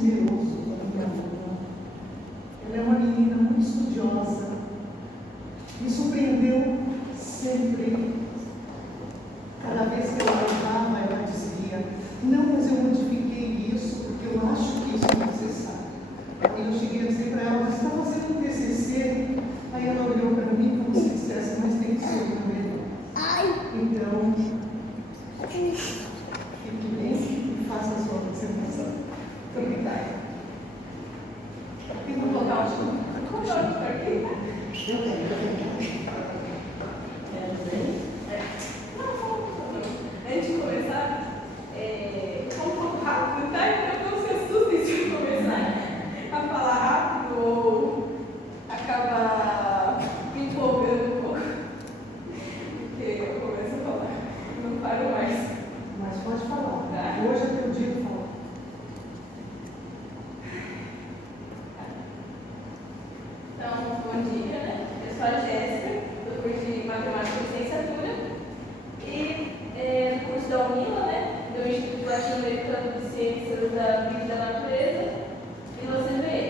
esmeroso com a minha aluna. Ela é uma menina muito estudiosa. Me surpreendeu sempre. Cada vez que ela olhava, ela dizia: não, mas eu modifiquei isso porque eu acho que isso é necessário. Aí eu cheguei a dizer para ela: você está fazendo um TCC? Aí ela olhou para mim como se dissesse: mas tem que ser o primeiro. Então, fique bem e faça a sua apresentação. Muito obrigada. Tem um local de conjunto para aqui? Eu tenho. Antes de começar, um pouco rápido, tá? Então não se assustem se eu começar a falar rápido ou acabar me empolgando um pouco. Porque eu começo a falar, não paro mais. Mas pode falar. Tá? Hoje é teu dia de falar. Então, bom dia, né? Eu sou a Jéssica, do curso de Matemática e Licenciatura. E no curso da UNILA, né? Do Instituto Latino-Americano de Ciências da Vida e da Natureza, e no CVE.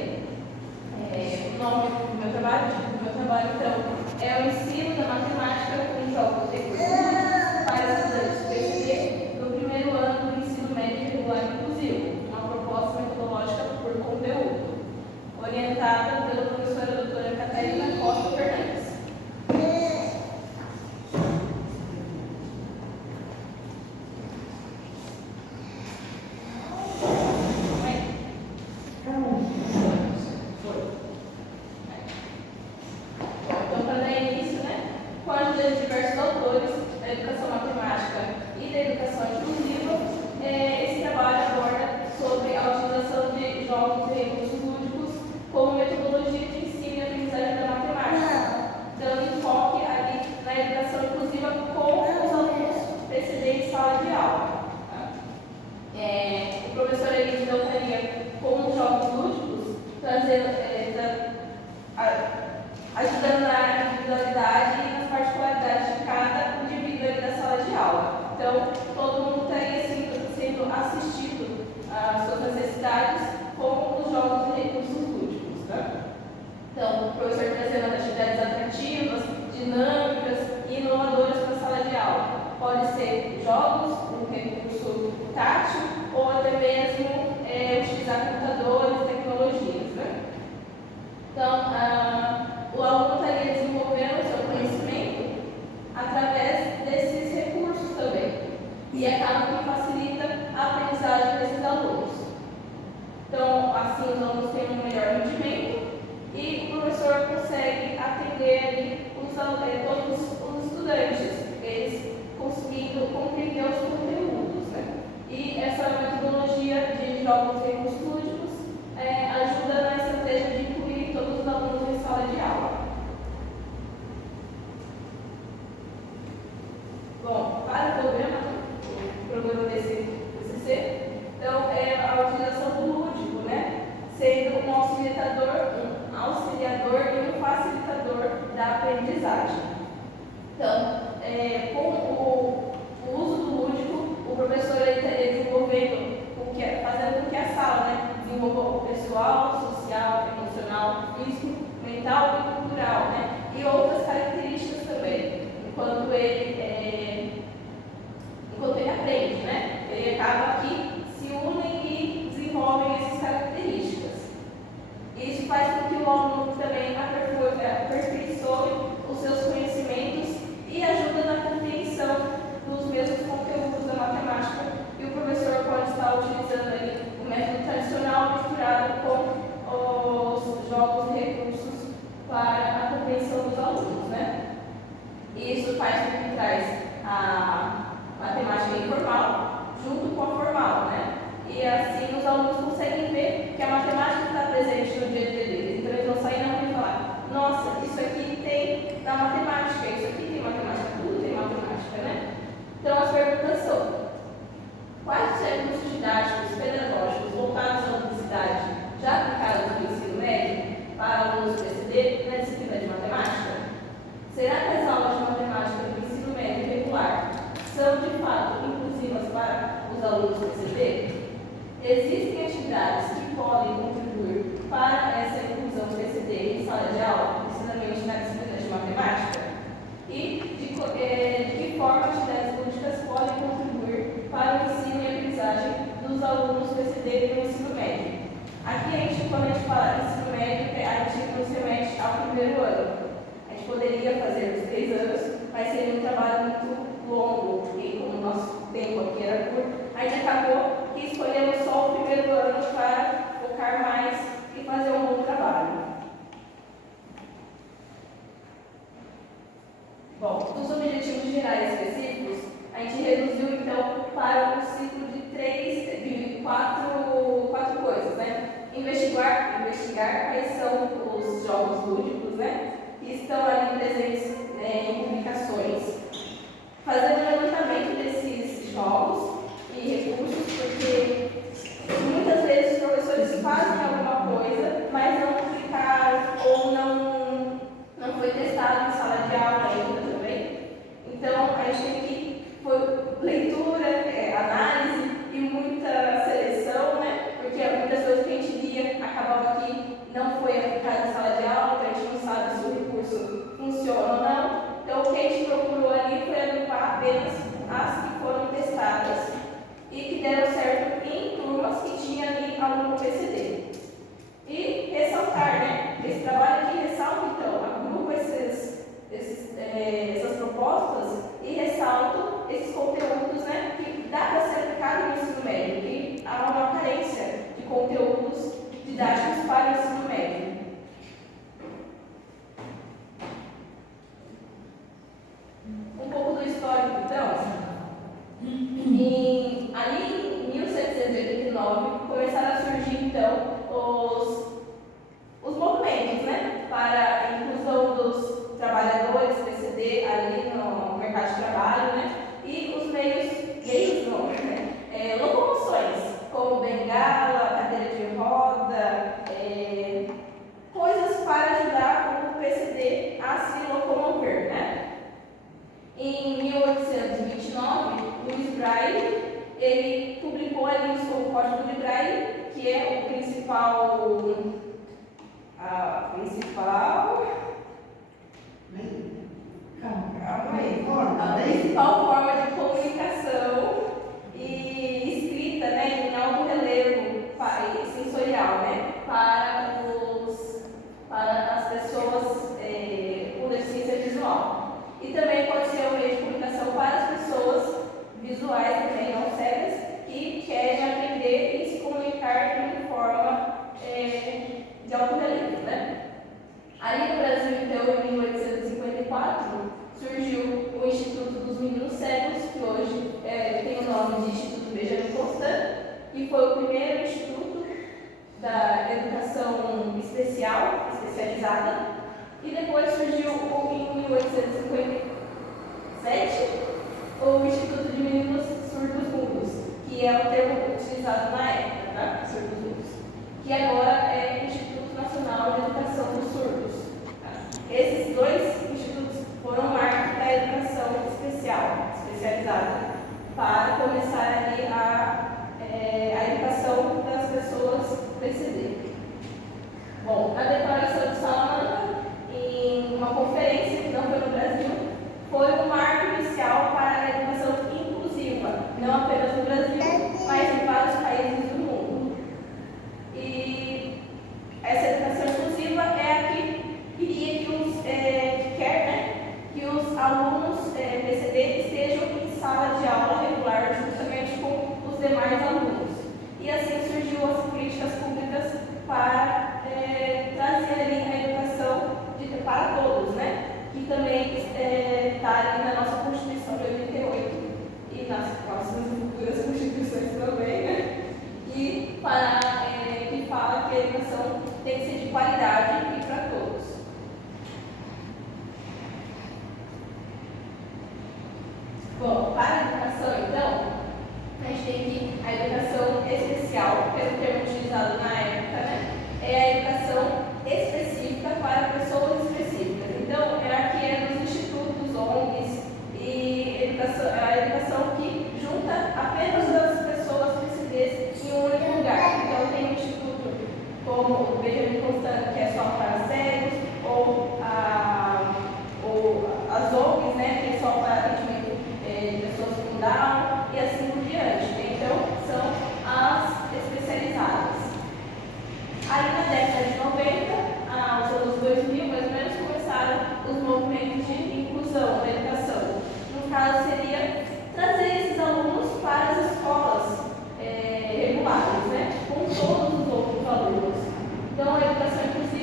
O nome do meu trabalho, o título do meu trabalho, então, é o ensino da matemática com jogos recursos para estudantes PCD no primeiro ano do ensino médio regular inclusivo, uma proposta metodológica por conteúdo, orientada pela professora doutora Catarina Costa Fernandes. Então, para dar início, né, com a ajuda de diversos autores da educação matemática e da educação inclusiva, esse trabalho aborda sobre a utilização de jogos e recursos lúdicos como metodologia de ensino e aprendizagem da matemática, dando enfoque ali na educação inclusiva com os alunos PCD em sala de aula. Tá? O professor ele voltaria com os jogos lúdicos, ajudando na individualidade e nas particularidades de cada indivíduo ali da sala de aula. Então, todo mundo estaria sendo assistido às suas necessidades com os jogos e recursos lúdicos. Tá? Então, o professor trazendo atividades atrativas, dinâmicas e inovadoras para a sala de aula. Pode ser jogos, um recurso tátil ou até mesmo utilizar computadores, tecnologias. Né? Então, o aluno estaria desenvolvendo o seu conhecimento através desses recursos também. E acaba que facilita a aprendizagem desses alunos. Então, assim, os alunos têm um melhor rendimento e o professor consegue atender ali todos os estudantes, eles conseguindo compreender os conteúdos. Né? E essa metodologia de jogos e recursos lúdicos ajuda na estratégia de incluir todos os alunos em sala de aula. Bom, para o programa desse TCC, então, é a utilização do lúdico, né? Sendo um auxiliador e um facilitador da aprendizagem. Então, com o uso do lúdico, o professor estaria desenvolvendo, fazendo com que a sala, né, Aqui, quando a gente fala de ensino médio, a gente não se remete ao primeiro ano. A gente poderia fazer os 3 anos, mas seria um trabalho muito longo, porque como o nosso tempo aqui era curto, a gente acabou que escolhemos só o primeiro ano para focar mais e fazer um bom trabalho. Bom, dos objetivos gerais específicos, a gente reduziu então para um ciclo de quatro coisas, né? Investigar quais são os jogos lúdicos, né? Que estão ali presentes em publicações. Fazer um levantamento desses jogos e recursos, porque muitas vezes os professores fazem alguma coisa, mas não publicaram ou não foi testado em sala de aula ainda também. Então, a gente tem que, leitura, análise e muita seleção, né? Porque muitas coisas que a gente lia acabava que não foi aplicado em sala de aula, então a gente não sabe se o recurso funciona ou não. Então, o que a gente procurou ali foi agrupar apenas as que foram testadas e que deram certo em turmas que tinha ali aluno PCD. E ressaltar, né? Esse trabalho aqui ressalta, então, agrupa essas propostas e ressalto esses conteúdos, né? Que dá para ser aplicado no ensino médio, que há uma carência de conteúdos didáticos para o ensino médio. Um pouco do histórico, então. Ali em 1789 começaram a surgir, então, os movimentos, né, para a inclusão dos trabalhadores PCD ali no mercado de trabalho, né, e os meios não, né, locomoções, como bengala, cadeira de roda, coisas para ajudar o PCD a se locomover, né. Em 1829, Louis Braille, ele publicou ali o Código de Braille, que é a principal forma de comunicação e escrita, né, em alto relevo sensorial, né, para as pessoas com deficiência visual. E também pode ser um meio de comunicação para as pessoas visuais também não cegas que querem aprender e se comunicar de uma forma de alto relevo, né? Ali no Brasil, então, em 1854, surgiu o Instituto dos Meninos Cegos, que hoje tem o nome de Instituto Benjamin Constant, que foi o primeiro instituto da educação especializada. E depois surgiu, em 1857, o Instituto de Meninos Surdos Mudos, que é o termo utilizado na época, tá? Surdos Mudos, que agora é o Instituto Nacional de Educação dos Surdos. Tá? Esses dois institutos foram marcos da educação especializada, para começar ali a educação das pessoas PCD. Bom, a Declaração de Salamanca, em uma conferência, que não foi no Brasil, foi um marco inicial para a educação inclusiva, não apenas no Brasil, mas em vários países do mundo. E essa educação inclusiva é a que queria que quer, né, que os alunos PCD estejam em sala de aula regular justamente com os demais alunos. E assim surgiu as políticas públicas para trazer ali a educação para todos, né? Que também está ali na nossa Constituição de 88 e nas próximas futuras constituições também, né? Que fala que a educação tem que ser de qualidade e para todos. Bom, para a educação, então, a gente tem que a educação especial, que é o termo utilizado na época, né? É a educação específica para pessoas específicas. Então, aqui é dos institutos, ONGs e a educação que junta apenas as pessoas PCDs em um único lugar. Então, tem um instituto como o Benjamin Constant, que é só para cegos, ou as ONGs, né, que é só para atendimento de pessoas com Down, e assim por diante. Então, são as especializadas.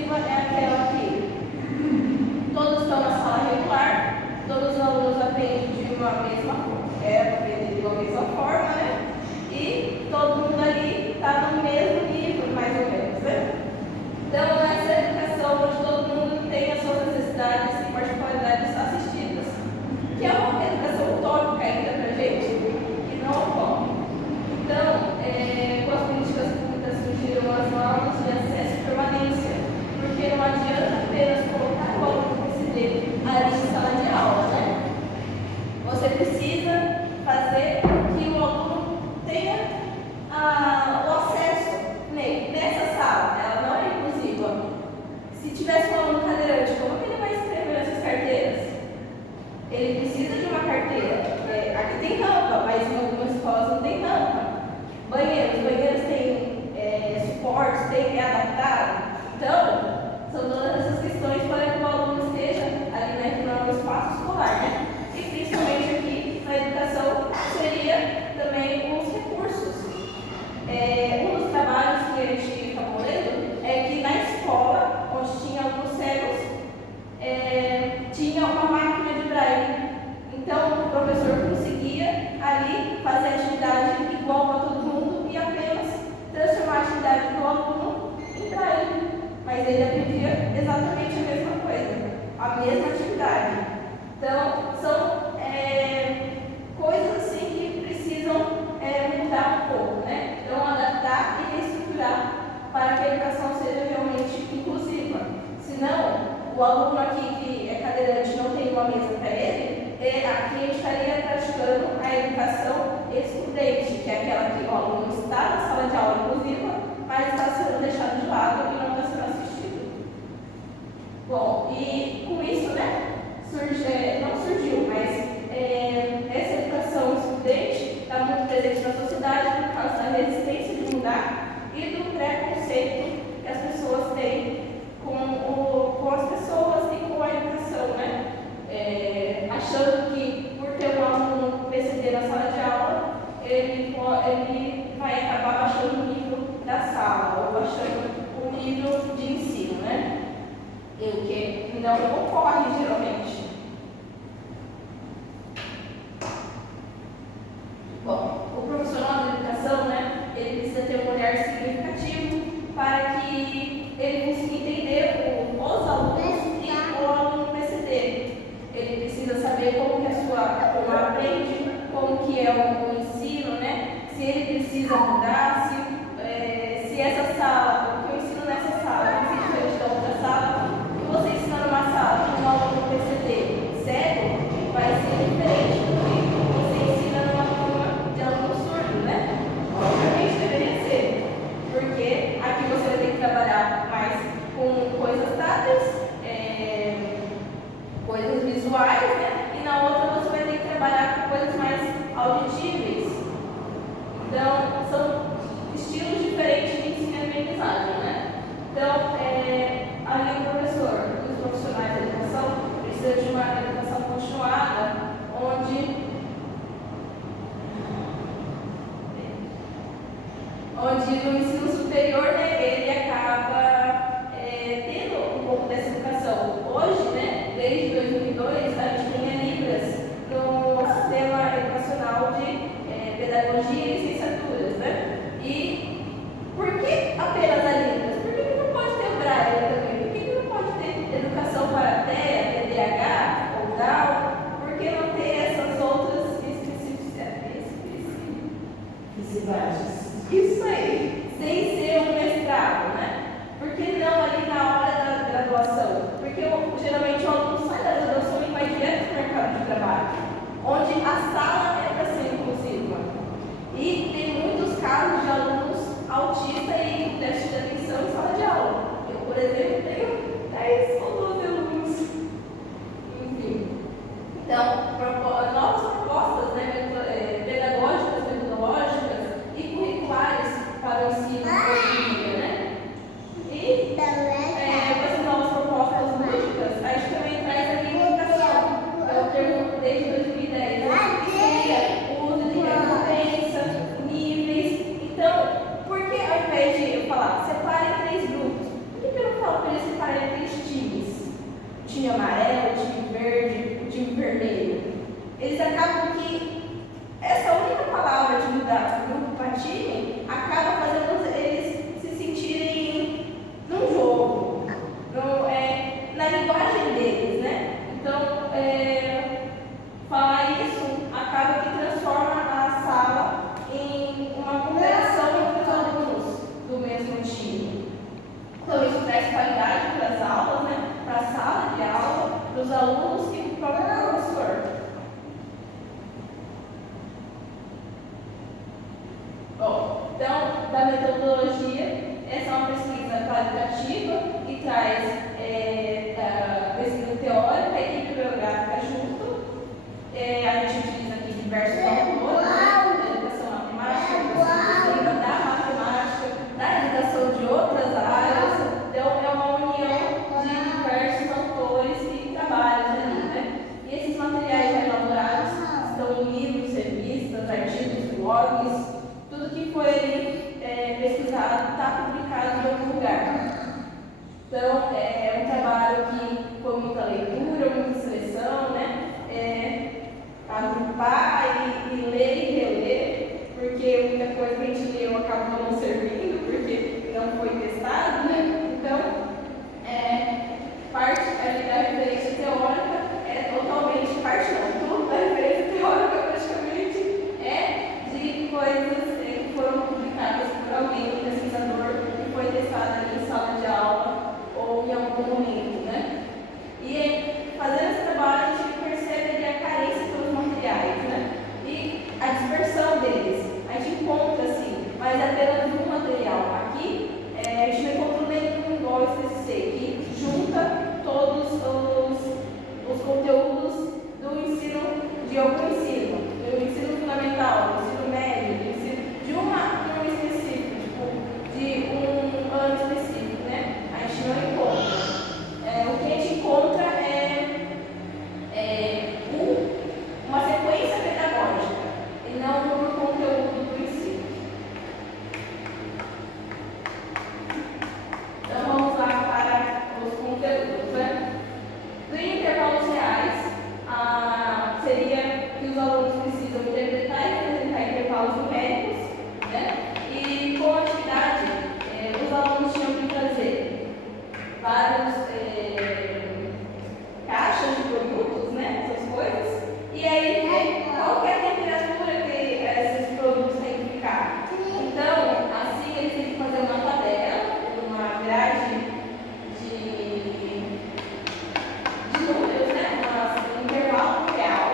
inclusiva é aquela que todos estão na sala regular, todos os alunos aprendem de uma mesma forma, né? E todo mundo ali está no mesmo nível, mais ou menos, né? Então, essa educação onde todo mundo tem as suas necessidades e particularidades assistidas, que é uma educação utópica ainda para a gente, que não ocorre. Então, com as políticas públicas surgiram as normas de acesso e permanência, porque não adianta apenas colocar o aluno para se ver ali em sala de aula, né? Você precisa fazer que o aluno tenha o acesso nessa sala. Ela não é inclusiva. Se tivesse um aluno cadeirante, como que ele vai escrever essas carteiras? Ele precisa de uma carteira. Aqui tem rampa, mas em algumas escolas não tem rampa. Banheiros têm suportes, tem que adaptar. Então, são todas essas questões para que o aluno esteja ali no espaço escolar, né? E principalmente aqui na educação seria também os recursos. Um dos trabalhos que a gente acabou lendo é que na escola, onde tinha alunos cegos, tinha uma máquina de braille. Então, o professor conseguia ali fazer a atividade igual para todo mundo e apenas transformar a atividade do aluno em braille. Mas ele aprendia exatamente a mesma coisa, a mesma atividade. Então, são coisas assim que precisam mudar um pouco, né? Então, adaptar e reestruturar para que a educação seja realmente inclusiva. Senão, o aluno aqui que é cadeirante não tem uma mesa para ele, aqui a gente estaria praticando a educação excludente, que é aquela que o aluno está na sala de aula inclusiva, mas está sendo deixado de lado e não está sendo assistido. Bom, e com isso, né, não surgiu, mas essa educação excludente está muito presente na sociedade por causa da resistência de mudar e do preconceito que as pessoas têm com as pessoas e com a educação, né? Achando que por ter um aluno PCD na sala de aula, ele vai acabar baixando o nível da sala, ou baixando o nível de ensino, né? O que não ocorre geralmente. Bom, o profissional da educação, né, ele precisa ter um olhar significativo para que ele consiga entender os alunos e o aluno PCD. Ele precisa saber como que como aprende, como que é o ensino, né? Se ele precisa mudar, se essa sala, o que eu ensino nessa sala é diferente da outra sala, o que você ensina numa sala com um aluno PCD cego vai ser diferente do que você ensina numa turma de aluno surdo, né? Obviamente deveria ser, porque aqui você vai ter que trabalhar mais com coisas táteis, coisas visuais, né? E na outra você vai ter que trabalhar com coisas mais auditíveis. Então, são estilos diferentes de ensino e aprendizagem, né? Então, ali o professor, os profissionais da educação, precisam de uma educação continuada, onde no ensino superior, né, ele acaba tendo um pouco dessa educação. Hoje, né, desde 2002, a gente tem a Libras no sistema educacional de pedagogia e licenciaturas, né? E por que apenas a Libras? Por que não pode ter o Braille também? Por que não pode ter educação para TEA, TDAH ou Down? Por que não ter essas outras especificidades? Isso aí, sem Então, isso traz qualidade para as aulas, né? Para a sala de aula, para os alunos e para o próprio professor. Bom, então, da metodologia, essa é uma pesquisa qualitativa que traz a pesquisa teórica e bibliográfica junto. A gente utiliza aqui diversos autores, né? Da educação matemática, da matemática, da educação de outras áreas. Então, é uma união de diversos autores e trabalhos ali, né? E esses materiais já elaborados estão em livros, revistas, artigos, blogs, tudo que foi ali pesquisado está publicado em algum lugar. Então, é um trabalho que foi muita leitura, muita seleção, né? Agrupar e ler e reler, porque muita coisa que a gente leu acabou não servindo, porque não foi testado, né? Então, parte ali da referência teórica é totalmente, parte não, tudo da referência teórica praticamente é de coisas que foram publicadas por alguém, um pesquisador, que foi testado ali em sala de aula ou em algum momento, né? E fazendo esse trabalho, a gente percebe ali a carência pelos materiais, né? E a dispersão deles. A gente encontra, assim, mas apenas um material. Aqui, a gente não encontra nenhum igual esse TCC, que junta todos os conteúdos do ensino, de algum ensino, do ensino fundamental, do ensino médio, do ensino, de um específico, tipo, de um ano específico, né? A gente não encontra. O que a gente encontra uma sequência pedagógica e não um conteúdo do ensino. Então vamos lá para os conteúdos, né? Em intervalos reais, seria que os alunos precisam interpretar e representar intervalos numéricos, né? E com a atividade, os alunos tinham que trazer vários caixas de produtos, né? Essas coisas. E aí ver qual que é a temperatura que esses produtos têm que ficar. Então, assim eles têm que fazer uma tabela, uma grade de números, né? Um intervalo real,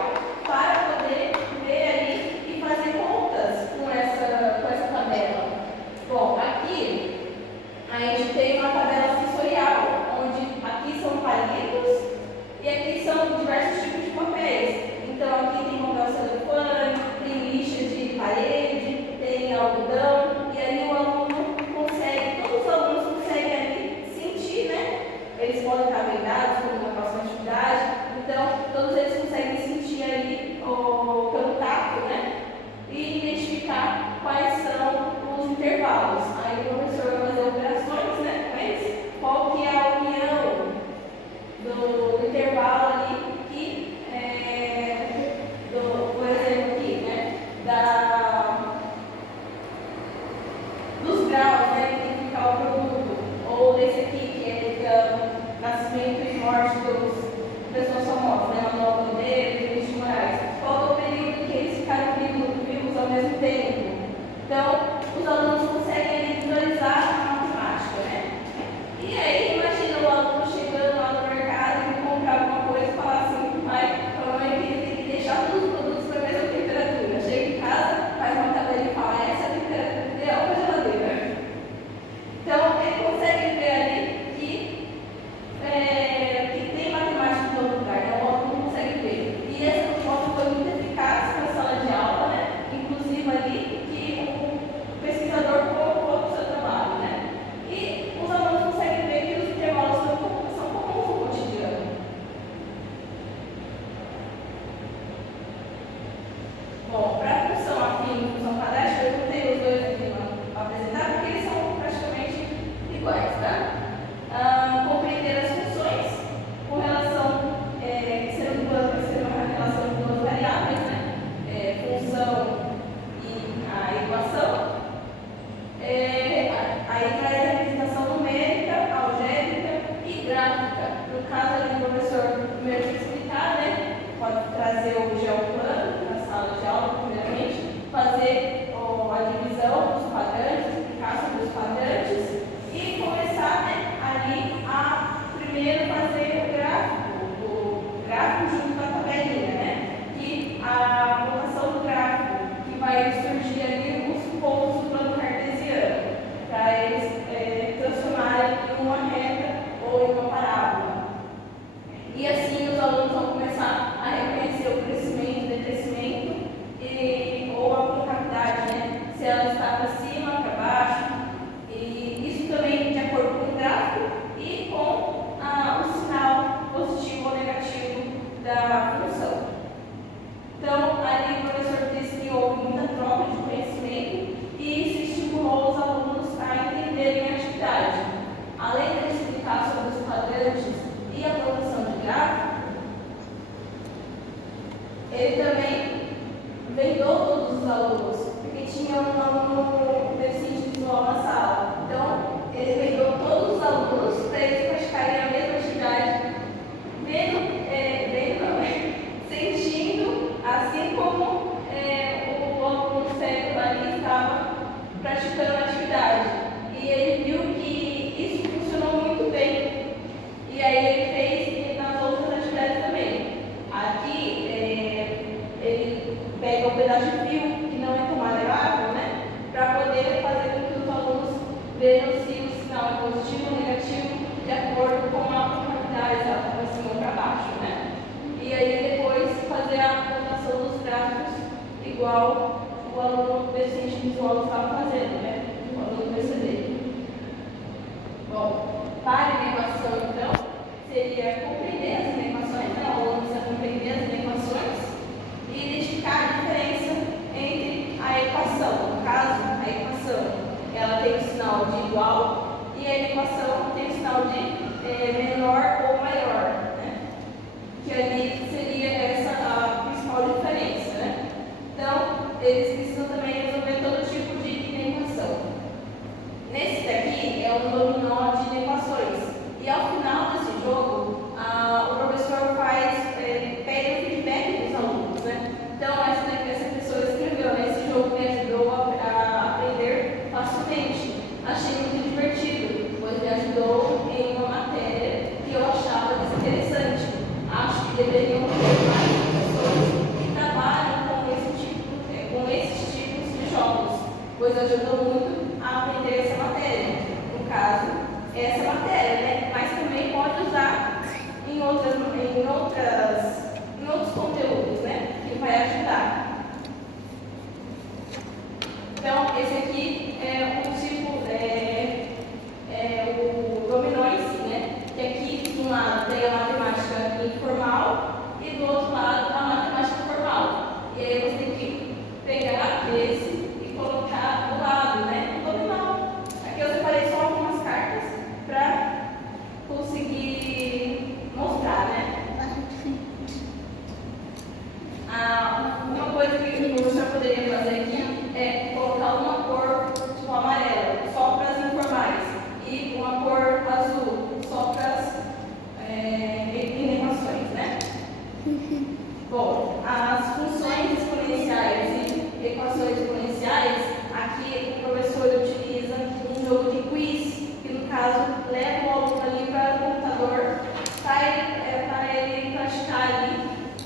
para poder ver ali e fazer contas com essa tabela. Bom, aqui a gente tem uma tabela sensorial, onde aqui são palitos e aqui são diversos tipos de papéis. Então aqui tem papel celofane, tem lixa de parede, tem algodão, e ali o aluno consegue, todos os alunos conseguem ali sentir, né? Eles podem estar vendados como uma próxima atividade, então todos eles conseguem sentir ali pelo tato, né? E identificar quais são os intervalos. Aí o professor vai fazer operações, né, com eles, sinal positivo ou negativo de acordo com a probabilidade, para cima ou para baixo, né? E aí depois fazer a anotação dos gráficos igual o aluno deficiente visual estava fazendo, né? O aluno PCD. Bom, para a equação, então, seria compreender as equações, né? O aluno precisa compreender as equações e identificar a diferença entre a equação. No caso, a equação ela tem o sinal de igual e a equação tem o sinal de menor ou maior, né? Que ali seria essa a principal diferença, né? Então, eles precisam também resolver todo tipo de inequação. Nesse daqui é um dominó de inequações. E ao final desse jogo, o professor pede o feedback dos alunos, né? Então, essa pessoa escreveu, né? Esse jogo me ajudou a aprender facilmente. Achei muito divertido, pois me ajudou em uma matéria que eu achava desinteressante. Acho que deveriam ter mais pessoas que trabalham com esses tipos de jogos, pois ajudou muito a aprender essa matéria. No caso, essa matéria, né? Mas também pode usar em outros conteúdos, né? Que vai ajudar. Então, esse aqui é um tipo, o dominó em si, né? Que aqui, de um lado, tem a matemática informal e do outro lado, a matemática formal. E aí você tem que pegar esse e colocar do lado, né? O dominó. Aqui eu separei só algumas cartas para conseguir mostrar, né? Uma coisa que o professor poderia fazer aqui é colocar uma cor tipo amarela, só para as informais, e uma cor azul, só para as inequações, né? Bom, as funções exponenciais e equações exponenciais, aqui o professor utiliza um jogo de quiz, que no caso leva o aluno ali para o computador para ele praticar ali.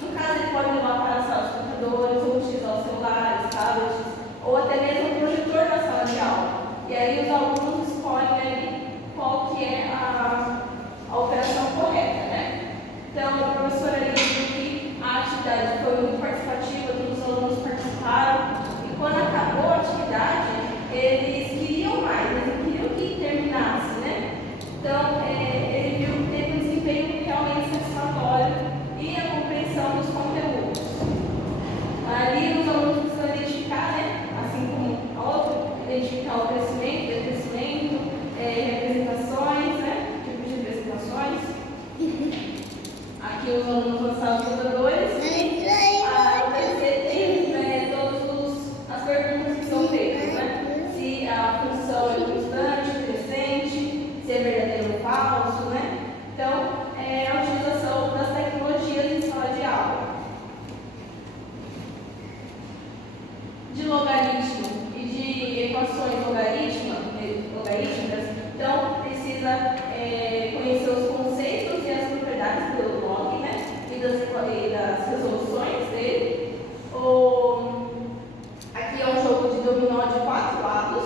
No caso, ele pode levar para a sala de computadores, ou utilizar os celulares, tablets, ou até mesmo o projetor na sala de aula. E aí os alunos escolhem ali qual que é a operação correta, né? Então, o professor ali disse que a atividade foi muito participativa, todos os alunos participaram, e quando acabou a atividade, eles queriam mais, eles não queriam que terminasse, né? Então, ele viu que teve um desempenho realmente satisfatório e a compreensão dos conteúdos. Ali os alunos precisam identificar, né? Assim como a outra, identificar o crescimento, decrescimento, representações, né? Tipos de representações. Aqui os alunos lançaram os computadores e o TC tem todas as perguntas que são feitas, né? Se a função é constante, crescente, se é verdadeiro ou falso, né? Então, a utilização das tecnologias em sala de aula. De logaritmo e de equações logarítmicas, então precisa conhecer os conceitos e as propriedades do log, né? E das resoluções dele. Aqui é um jogo de dominó de 4 lados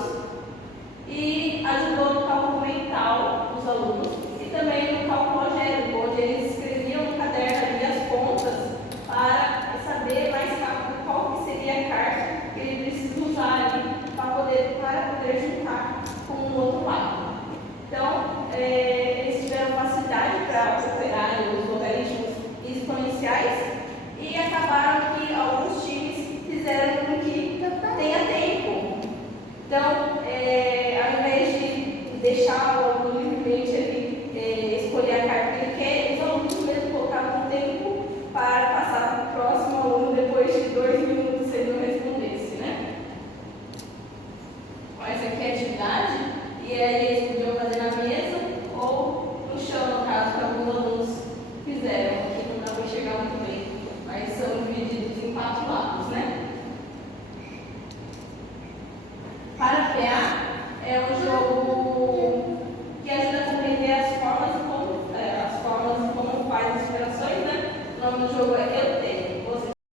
e ajudou no cálculo mental dos alunos e também no cálculo algébrico, onde eles escreviam no caderno ali as contas para saber mais rápido qual que seria a carta que ele precisa usar ali para poder juntar com o outro lado. Então, eles tiveram facilidade para operar os logaritmos exponenciais e acabaram que alguns times fizeram com que tenha tempo. Então, ao invés de deixar o aluno livremente ele escolher a carta que ele quer, os alunos mesmo colocavam tempo para passar para o próximo aluno depois de 2 minutos se ele não respondesse, né? Essa aqui é a atividade, e aí eles podiam fazer na mesa ou no chão, no caso, que alguns alunos fizeram. Aqui não dá para enxergar muito bem, mas são divididos em 4 lados, né? Para PA, é um jogo que ajuda a compreender as formas e como faz as operações, né? O nome do jogo é